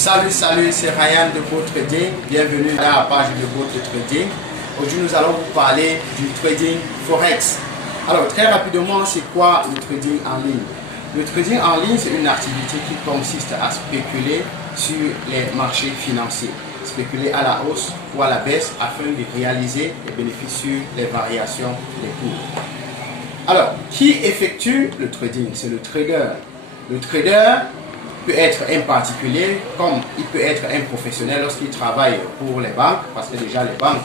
Salut, c'est Ryan de GoTrading. Bienvenue à la page de GoTrading. Aujourd'hui, nous allons vous parler du trading Forex. Alors, très rapidement, c'est quoi le trading en ligne? Le trading en ligne, c'est une activité qui consiste à spéculer sur les marchés financiers. Spéculer à la hausse ou à la baisse afin de réaliser des bénéfices sur les variations des cours. Alors, qui effectue le trading? C'est le trader. Le trader peut être un particulier comme il peut être un professionnel lorsqu'il travaille pour les banques, parce que déjà les banques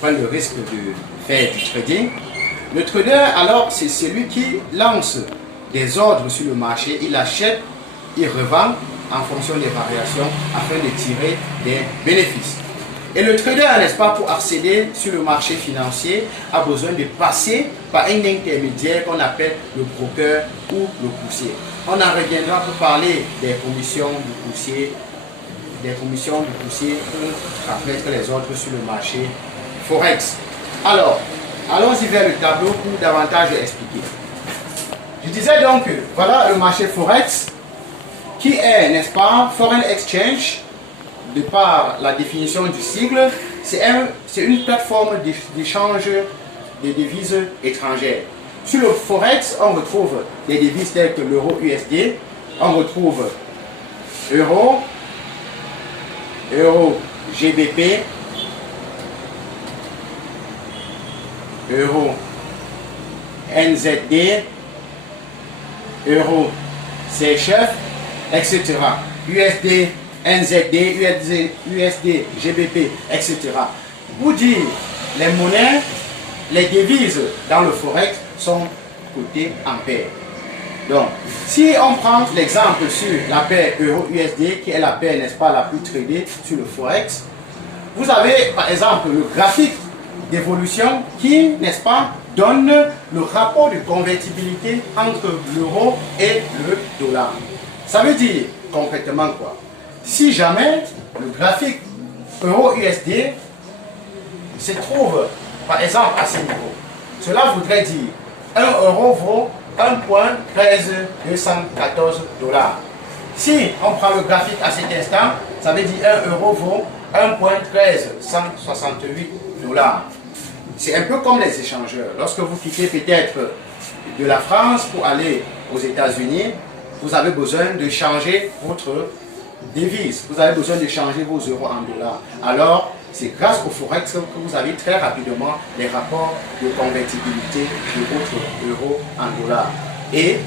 prennent le risque de faire du trading. Le trader, alors, c'est celui qui lance des ordres sur le marché, il achète, il revend en fonction des variations afin de tirer des bénéfices. Et le trader, n'est-ce pas, pour accéder sur le marché financier, a besoin de passer par un intermédiaire qu'on appelle le broker ou le courtier. On en reviendra pour parler des commissions du courtier, pour transmettre les ordres sur le marché Forex. Alors, allons-y vers le tableau pour davantage expliquer. Je disais donc que voilà le marché Forex qui est, n'est-ce pas, Foreign Exchange. De par la définition du sigle, c'est une plateforme d'échange des devises étrangères. Sur le Forex, on retrouve des devises telles que l'euro USD, on retrouve euro GBP, euro NZD, euro CHF, etc. USD, NZD, USD, GBP, etc. Pour dire les monnaies, les devises dans le Forex sont cotées en paire. Donc, si on prend l'exemple sur la paire euro-USD, qui est la paire, n'est-ce pas, la plus tradée sur le Forex, vous avez par exemple le graphique d'évolution qui, n'est-ce pas, donne le rapport de convertibilité entre l'euro et le dollar. Ça veut dire concrètement quoi? Si jamais le graphique euro-USD se trouve par exemple à ce niveau, cela voudrait dire 1 euro vaut 1,13214 $. Si on prend le graphique à cet instant, ça veut dire 1 euro vaut 1,13168 $. C'est un peu comme les échangeurs. Lorsque vous quittez peut-être de la France pour aller aux États-Unis, vous avez besoin de changer votre devise. Vous avez besoin de changer vos euros en dollars. Alors, c'est grâce au Forex que vous avez très rapidement les rapports de convertibilité de votre euro en dollars. Et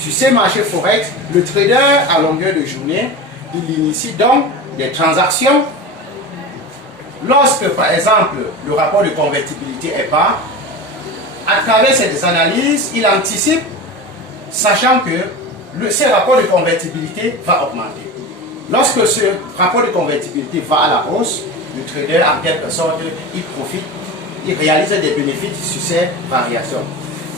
sur ces marchés Forex, le trader à longueur de journée, il initie donc des transactions. Lorsque, par exemple, le rapport de convertibilité est bas, à travers ces analyses, il anticipe, sachant que ce rapport de convertibilité va augmenter. Lorsque ce rapport de convertibilité va à la hausse, le trader, en quelque sorte, il profite, il réalise des bénéfices sur ces variations.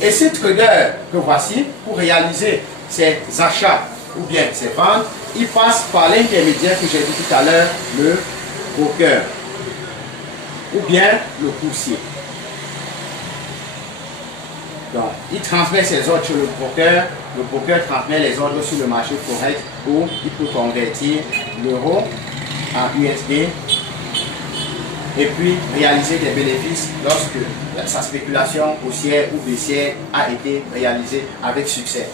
Et ce trader que voici, pour réaliser ses achats ou bien ses ventes, il passe par l'intermédiaire que j'ai dit tout à l'heure, le broker ou bien le courtier. Donc, il transmet ses ordres sur le broker transmet les ordres sur le marché Forex où il peut convertir l'euro en USD et puis réaliser des bénéfices lorsque sa spéculation haussière ou baissière a été réalisée avec succès.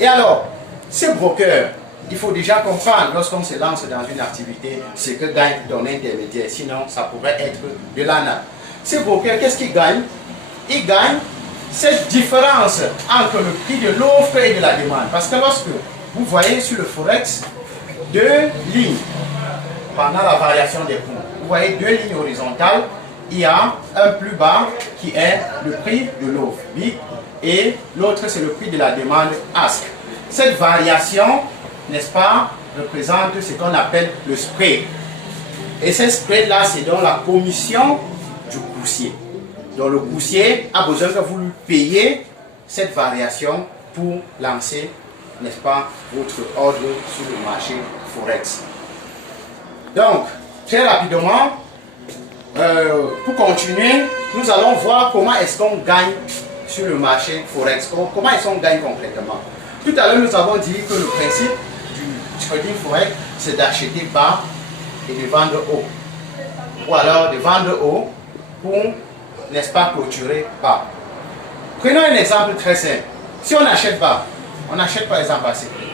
Et alors, ce broker, il faut déjà comprendre lorsqu'on se lance dans une activité ce que gagne ton intermédiaire, sinon ça pourrait être de l'arnaque. Ce broker, qu'est-ce qu'il gagne? Il gagne cette différence entre le prix de l'offre et de la demande. Parce que lorsque vous voyez sur le Forex deux lignes pendant la variation des cours, vous voyez deux lignes horizontales, il y a un plus bas qui est le prix de l'offre, big, et l'autre c'est le prix de la demande, ask. Cette variation, n'est-ce pas, représente ce qu'on appelle le spread. Et ce spread-là, c'est donc la commission du courtier. Donc le courtier a besoin que vous lui payiez cette variation pour lancer, n'est-ce pas, votre ordre sur le marché Forex. Donc, très rapidement, pour continuer, nous allons voir comment est-ce qu'on gagne sur le marché Forex. Comment est-ce qu'on gagne concrètement. Tout à l'heure, nous avons dit que le principe du trading forex, c'est d'acheter bas et de vendre haut. Ou alors de vendre haut pour, n'est-ce pas, clôturer bas. Prenons un exemple très simple. Si on achète bas, on achète par exemple à ces prix.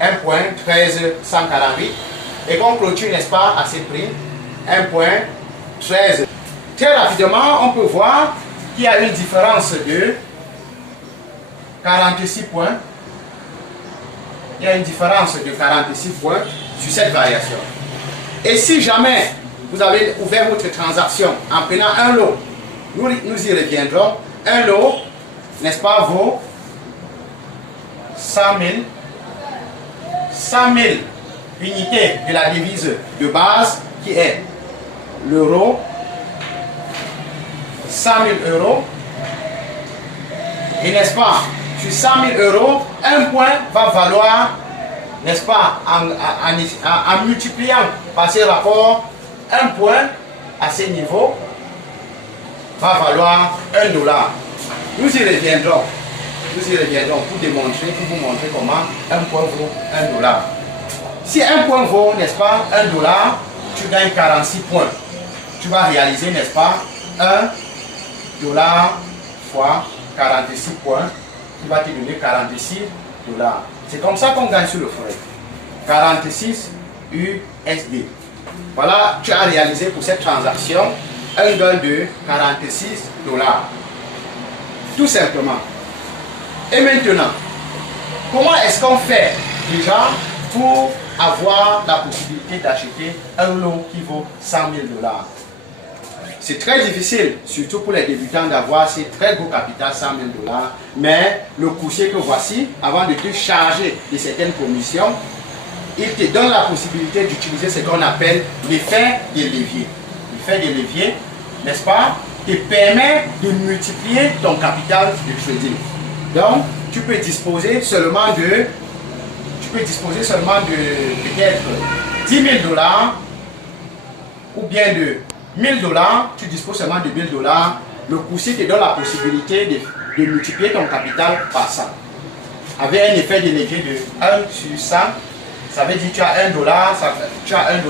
1.1348 et qu'on clôture, n'est-ce pas, à ces prix 1.13. Très rapidement, on peut voir qu'il y a une différence de 46 points. Il y a une différence de 46 points sur cette variation. Et si jamais vous avez ouvert votre transaction en prenant un lot, nous y reviendrons, un lot, n'est-ce pas, vaut 100 000 unités de la devise de base qui est l'euro, 100 000 euros. Et n'est-ce pas, sur 100 000 euros, un point va valoir, n'est-ce pas, en multipliant par ces rapports, un point à ces niveaux va valoir $1. Nous y reviendrons. Nous y reviendrons pour démontrer, pour vous montrer comment un point vaut $1. Si un point vaut, n'est-ce pas, $1, tu gagnes 46 points. Tu vas réaliser, n'est-ce pas, $1 fois 46 points, qui va te donner 46 $. C'est comme ça qu'on gagne sur le forex. 46 USD. Voilà, tu as réalisé pour cette transaction un gain de 46 $. Tout simplement. Et maintenant, comment est-ce qu'on fait déjà pour avoir la possibilité d'acheter un lot qui vaut 100 000 $? C'est très difficile, surtout pour les débutants, d'avoir ces très gros capital, 100 000 $. Mais le courtier que voici, avant de te charger de certaines commissions, il te donne la possibilité d'utiliser ce qu'on appelle l'effet de levier. L'effet de levier, n'est-ce pas, te permet de multiplier ton capital de trading. Donc, tu peux disposer seulement de peut-être 10 000 $, ou bien de 1 000 $, tu disposes seulement de 1 000 $. Le courtier te donne la possibilité de multiplier ton capital par 100. Avec un effet de levier de 1 sur 100, ça veut dire que tu as $1, tu as $1,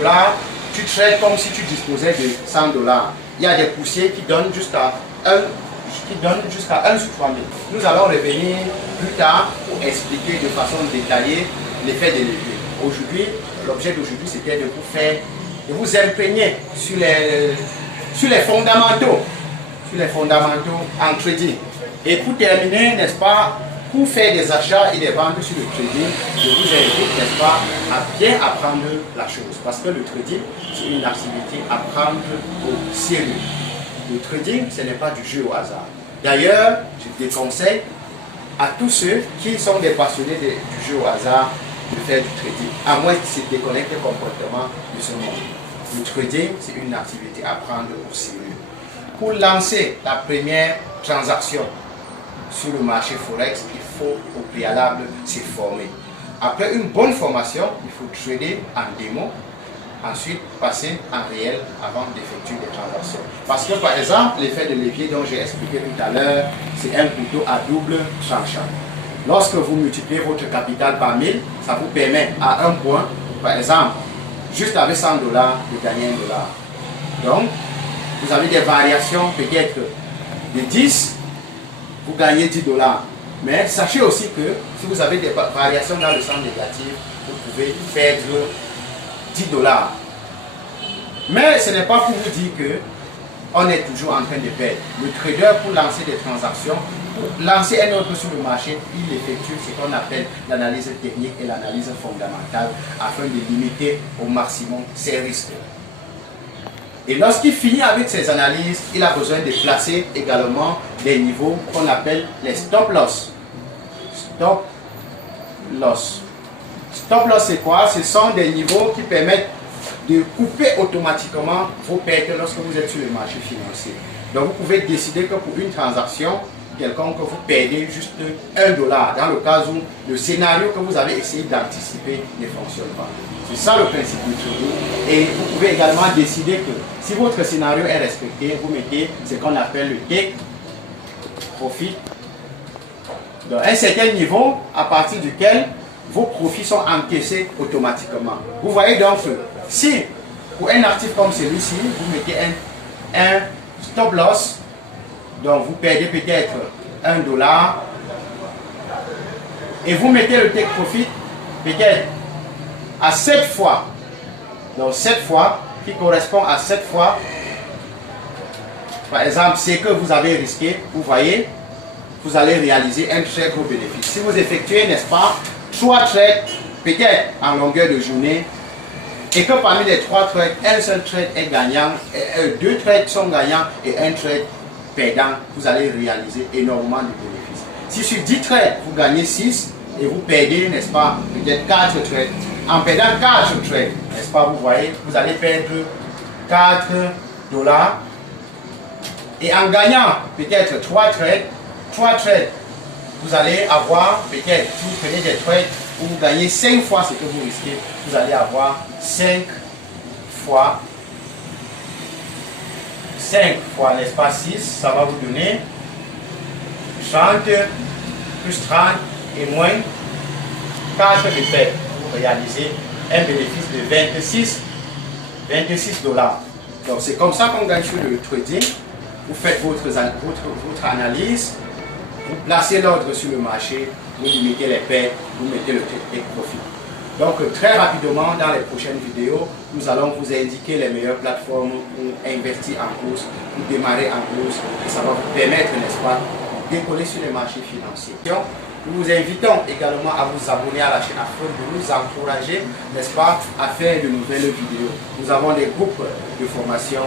tu traites comme si tu disposais de 100 $. Il y a des courtiers qui donnent jusqu'à 1 sur 3 000. Nous allons revenir plus tard pour expliquer de façon détaillée l'effet de levier. Aujourd'hui, l'objet d'aujourd'hui, c'était de vous imprégner sur les fondamentaux en trading. Et pour terminer, n'est-ce pas, pour faire des achats et des ventes sur le trading, je vous invite, n'est-ce pas, à bien apprendre la chose. Parce que le trading, c'est une activité à prendre au sérieux. Le trading, ce n'est pas du jeu au hasard. D'ailleurs, je déconseille à tous ceux qui sont des passionnés du jeu au hasard de faire du trading, à moins qu'ils se déconnectent du comportement de ce monde. Le trading, c'est une activité à prendre au sérieux. Pour lancer la première transaction sur le marché Forex, il faut au préalable se former. Après une bonne formation, il faut trader en démo, ensuite passer en réel avant d'effectuer des transactions. Parce que par exemple, l'effet de levier dont j'ai expliqué tout à l'heure, c'est un couteau à double tranchant. Lorsque vous multipliez votre capital par 1000, ça vous permet à un point, par exemple, juste avec 100 $, de gagner $1. Donc, vous avez des variations peut-être de 10, vous gagnez 10 $. Mais sachez aussi que si vous avez des variations dans le sens négatif, vous pouvez perdre 10 $. Mais ce n'est pas pour vous dire que on est toujours en train de perdre. Le trader, pour lancer des transactions, pour lancer un ordre sur le marché, il effectue ce qu'on appelle l'analyse technique et l'analyse fondamentale afin de limiter au maximum ses risques. Et lorsqu'il finit avec ses analyses, il a besoin de placer également des niveaux qu'on appelle les stop loss. Stop loss. Stop loss, c'est quoi? Ce sont des niveaux qui permettent de couper automatiquement vos pertes lorsque vous êtes sur le marché financier. Donc vous pouvez décider que pour une transaction quelconque, vous perdez juste $1 dans le cas où le scénario que vous avez essayé d'anticiper ne fonctionne pas. C'est ça le principe du trading. Et vous pouvez également décider que si votre scénario est respecté, vous mettez ce qu'on appelle le take profit. Donc un certain niveau à partir duquel vos profits sont encaissés automatiquement. Vous voyez donc, si pour un actif comme celui-ci, vous mettez un stop loss, donc vous perdez peut-être $1, et vous mettez le take profit peut-être à 7 fois, donc 7 fois, qui correspond à 7 fois, par exemple, c'est que vous avez risqué, vous voyez, vous allez réaliser un très gros bénéfice. Si vous effectuez, n'est-ce pas, 3 trades, peut-être en longueur de journée, et que parmi les 3 trades, un seul trade est gagnant, 2 trades sont gagnants et un trade perdant, vous allez réaliser énormément de bénéfices. Si sur 10 trades, vous gagnez 6 et vous perdez, n'est-ce pas, peut-être 4 trades. En perdant 4 trades, n'est-ce pas, vous voyez, vous allez perdre $4. Et en gagnant peut-être 3 trades, vous allez avoir peut-être, si vous prenez des trades où vous gagnez 5 fois ce que vous risquez, vous allez avoir 5 fois, n'est-ce pas, 6, ça va vous donner 30 plus 30 et moins 4 de perte. Vous réalisez un bénéfice de $26. Donc c'est comme ça qu'on gagne sur le trading. Vous faites votre analyse, vous placez l'ordre sur le marché, vous limitez les pertes, vous mettez le take profit. Donc très rapidement dans les prochaines vidéos, nous allons vous indiquer les meilleures plateformes pour investir en bourse, pour démarrer en bourse, et ça va vous permettre, n'est-ce pas, de décoller sur les marchés financiers. Nous vous invitons également à vous abonner à la chaîne afin de nous encourager, n'est-ce pas, à faire de nouvelles vidéos. Nous avons des groupes de formation,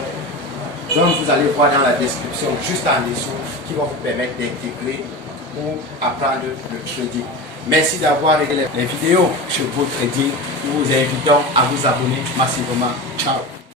donc vous allez voir dans la description juste en dessous, qui va vous permettre d'intégrer pour apprendre le trading. Merci d'avoir regardé les vidéos sur votre trading. Nous vous invitons à vous abonner massivement. Ciao.